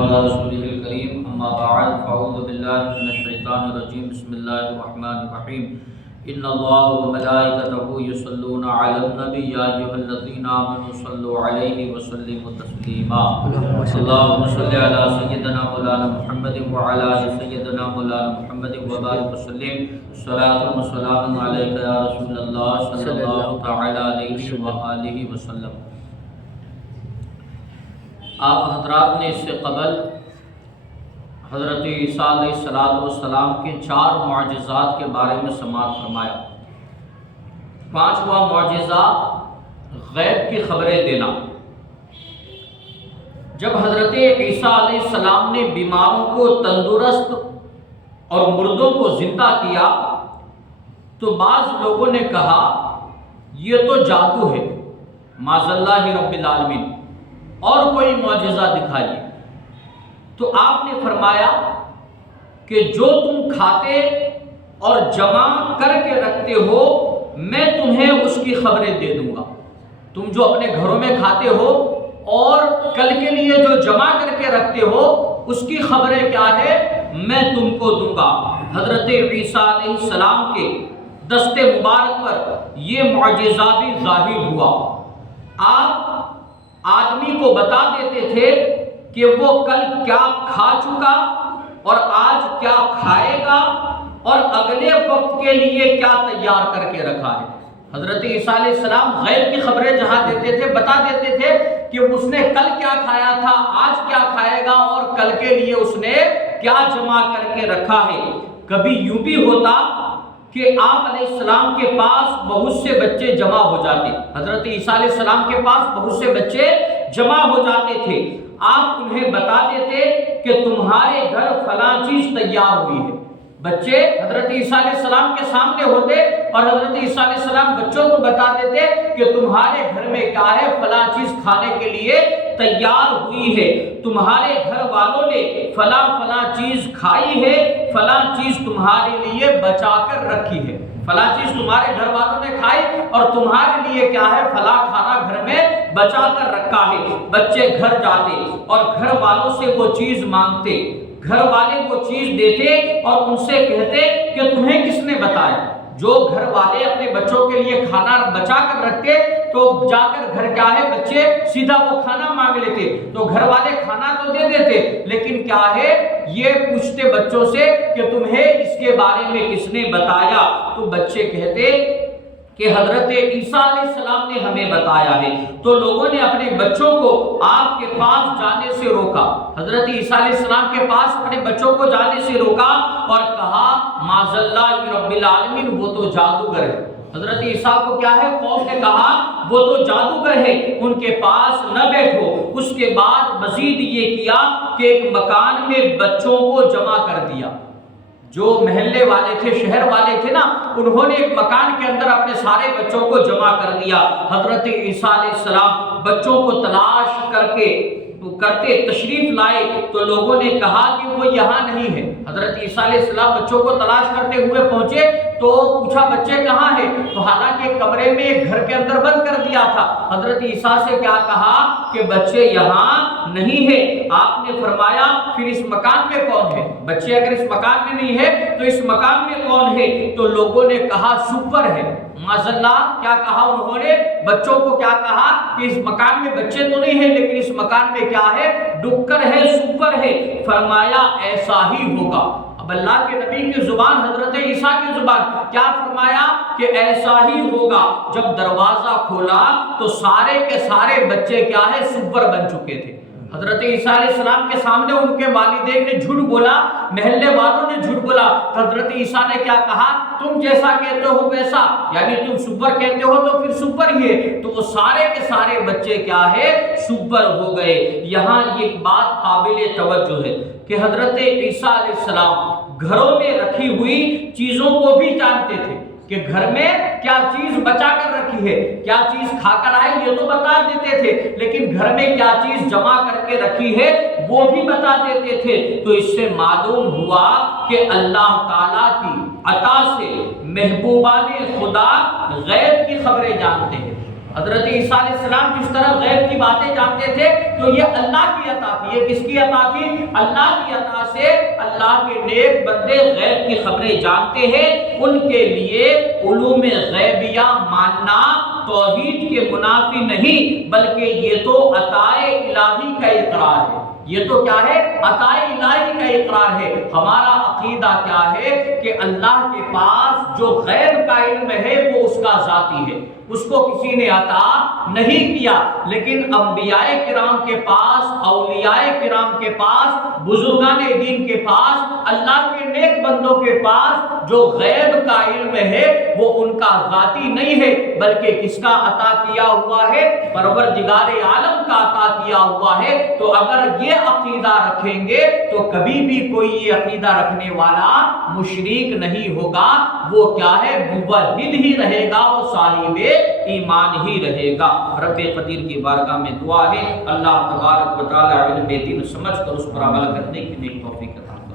وعلى رسوله الكريم أما بعد فأعوذ بالله من الشيطان الرجيم بسم الله الرحمن الرحيم إن الله وملائكته يصلون على النبي يا أيها الذين آمنوا صلوا عليه وسلموا تسليما اللهم صل على سيدنا مولانا محمد وعلى آل سيدنا مولانا محمد وبارك وسلم صلاة وسلام عليك يا رسول الله صلى الله تعالى عليه وآله وسلم۔ آپ حضرات نے اس سے قبل حضرت عیسیٰ علیہ السلام کے 4 معجزات کے بارے میں سماعت فرمایا۔ 5واں معجزہ غیب کی خبریں دینا۔ جب حضرت عیسیٰ علیہ السلام نے بیماروں کو تندرست اور مردوں کو زندہ کیا تو بعض لوگوں نے کہا یہ تو جادو ہے، معاذ اللہ رب العالمین، اور کوئی معجزہ دکھائیے۔ تو آپ نے فرمایا کہ جو تم کھاتے اور جمع کر کے رکھتے ہو میں تمہیں اس کی خبریں دے دوں گا۔ تم جو اپنے گھروں میں کھاتے ہو اور کل کے لیے جو جمع کر کے رکھتے ہو اس کی خبریں کیا ہے میں تم کو دوں گا۔ حضرت عیسیٰ علیہ السلام کے دست مبارک پر یہ معجزہ بھی ظاہر ہوا۔ آپ آدمی کو بتا دیتے تھے کہ وہ کل کیا کھا چکا اور آج کیا کھائے گا اور اگلے وقت کے لیے کیا تیار کر کے رکھا ہے۔ حضرت عیسیٰ علیہ السلام غیب کی خبریں جہاں دیتے تھے بتا دیتے تھے کہ اس نے کل کیا کھایا تھا، آج کیا کھائے گا اور کل کے لیے اس نے کیا جمع کر کے رکھا ہے۔ کبھی یوں بھی ہوتا کہ آپ علیہ السلام کے پاس بہت سے بچے جمع ہو جاتے، حضرت عیسیٰ علیہ السلام کے پاس بہت سے بچے جمع ہو جاتے تھے۔ آپ انہیں بتا دیتے کہ تمہارے گھر فلاں چیز تیار ہوئی ہے۔ بچے حضرت عیسیٰ علیہ السلام کے سامنے ہوتے اور حضرت عیسیٰ علیہ السلام بچوں کو بتا دیتے کہ تمہارے گھر میں کیا ہے، فلاں چیز کھانے کے لیے تیار ہوئی ہے، تمہارے گھر والوں نے فلاں فلاں چیز کھائی ہے، فلاں چیز تمہارے لیے بچا کر رکھی ہے، فلاں چیز تمہارے گھر والوں نے کھائی اور تمہارے لیے کیا ہے فلاں کھانا گھر میں بچا کر رکھا ہے۔ بچے گھر جاتے اور گھر والوں سے وہ چیز مانگتے، گھر والے وہ چیز دیتے اور ان سے کہتے کہ تمہیں کس نے بتایا۔ جو گھر والے اپنے بچوں کے لیے کھانا بچا کر رکھتے تو جا کر گھر کیا ہے بچے سیدھا وہ کھانا مانگ لیتے، تو گھر والے کھانا تو دے دیتے لیکن کیا ہے یہ پوچھتے بچوں سے کہ تمہیں اس کے بارے میں کس نے بتایا۔ تو بچے کہتے کہ حضرت عیسیٰ علیہ السلام نے ہمیں بتایا ہے۔ تو لوگوں نے اپنے بچوں کو آپ کے پاس جانے سے روکا، حضرت عیسیٰ علیہ السلام کے پاس اپنے بچوں کو جانے سے روکا اور کہا معاذ اللہ رب العالمین وہ تو جادوگر ہے۔ حضرت عیسیٰ کو کیا ہے قوم نے کہا وہ تو جادوگر ہے، ان کے پاس نہ بیٹھو۔ اس کے بعد مزید یہ کیا کہ ایک مکان میں بچوں کو جمع کر دیا۔ جو محلے والے تھے، شہر والے تھے نا، انہوں نے ایک مکان کے اندر اپنے سارے بچوں کو جمع کر دیا۔ حضرت عیسیٰ علیہ السلام بچوں کو تلاش کرتے تشریف لائے تو لوگوں نے کہا کہ وہ یہاں نہیں ہے۔ حضرت عیسیٰ علیہ السلام بچوں کو تلاش کرتے ہوئے پہنچے تو پوچھا بچے کہاں ہیں، تو حالانکہ ایک کمرے میں ایک گھر کے اندر بند کر دیا تھا۔ حضرت عیسیٰ سے کیا کہا کہ بچے یہاں نہیں ہے۔ آپ نے فرمایا پھر اس مکان میں کون ہے؟ بچے اگر اس مکان میں نہیں ہے تو اس مکان میں کون ہے؟ تو لوگوں نے کہا سپر ہے۔ معاذ اللہ کیا کہا انہوں نے؟ بچوں کو کیا کہا کہ اس مکان میں بچے تو نہیں ہیں لیکن اس مکان میں کیا ہے ڈکر ہے، سپر ہے۔ فرمایا ایسا ہی ہوگا۔ اب اللہ کے نبی کی زبان، حضرت عیسیٰ کی زبان، کیا فرمایا کہ ایسا ہی ہوگا۔ جب دروازہ کھولا تو سارے کے سارے بچے کیا ہے سپر بن چکے تھے۔ حضرت عیسیٰ علیہ السلام کے سامنے ان کے والدین نے جھوٹ بولا، محلے والوں نے جھوٹ بولا۔ حضرت عیسیٰ نے کیا کہا تم جیسا کہتے ہو ویسا، یعنی تم سپر کہتے ہو تو پھر سپر ہی ہے۔ تو وہ سارے کے سارے بچے کیا ہے سپر ہو گئے۔ یہاں ایک بات قابل توجہ ہے کہ حضرت عیسیٰ علیہ السلام گھروں میں رکھی ہوئی چیزوں کو بھی جانتے تھے کہ گھر میں کیا چیز بچا کر رکھی ہے، کیا چیز کھا کر آئی یہ تو بتا دیتے تھے لیکن گھر میں کیا چیز جمع کر کے رکھی ہے وہ بھی بتا دیتے تھے۔ تو اس سے معلوم ہوا کہ اللہ تعالیٰ کی عطا سے محبوبان خدا غیب کی خبریں جانتے ہیں۔ حضرت عیسیٰ علیہ السلام جس طرح غیب کی باتیں جانتے تھے تو یہ اللہ کی عطا تھی. یہ کس کی عطا تھی؟ اللہ کی عطا سے اللہ کے نیک بندے غیب کی خبریں جانتے ہیں. ان کے لیے علوم غیبیہ ماننا توحید کے منافی نہیں، بلکہ یہ تو عطائے الہی کا اقرار ہے. یہ تو کیا ہے؟ عطائے الہی کا اقرار ہے. ہمارا عقیدہ کیا ہے کہ اللہ کے پاس جو غیب کا علم ہے وہ اس کا ذاتی ہے، اس کو کسی نے عطا نہیں کیا. لیکن انبیاء کرام کے پاس، اولیاء کرام کے پاس، بزرگان دین کے پاس، اللہ کے نیک بندوں کے پاس جو غیب کا علم ہے وہ ان کا ذاتی نہیں ہے، بلکہ کس کا عطا کیا ہوا ہے؟ پروردگار عالم کا عطا کیا ہوا ہے. تو اگر یہ عقیدہ رکھیں گے تو کبھی بھی کوئی یہ عقیدہ رکھنے والا مشرک نہیں ہوگا. وہ کیا ہے؟ موحد ہی رہے گا، وہ صاحب ایمان ہی رہے گا. رب قدیر کی بارگاہ میں دعا ہے اللہ تبارک و تعالی علم دین سمجھ کر اس پر عمل کرنے کی نیک توفیق عطا فرمائے.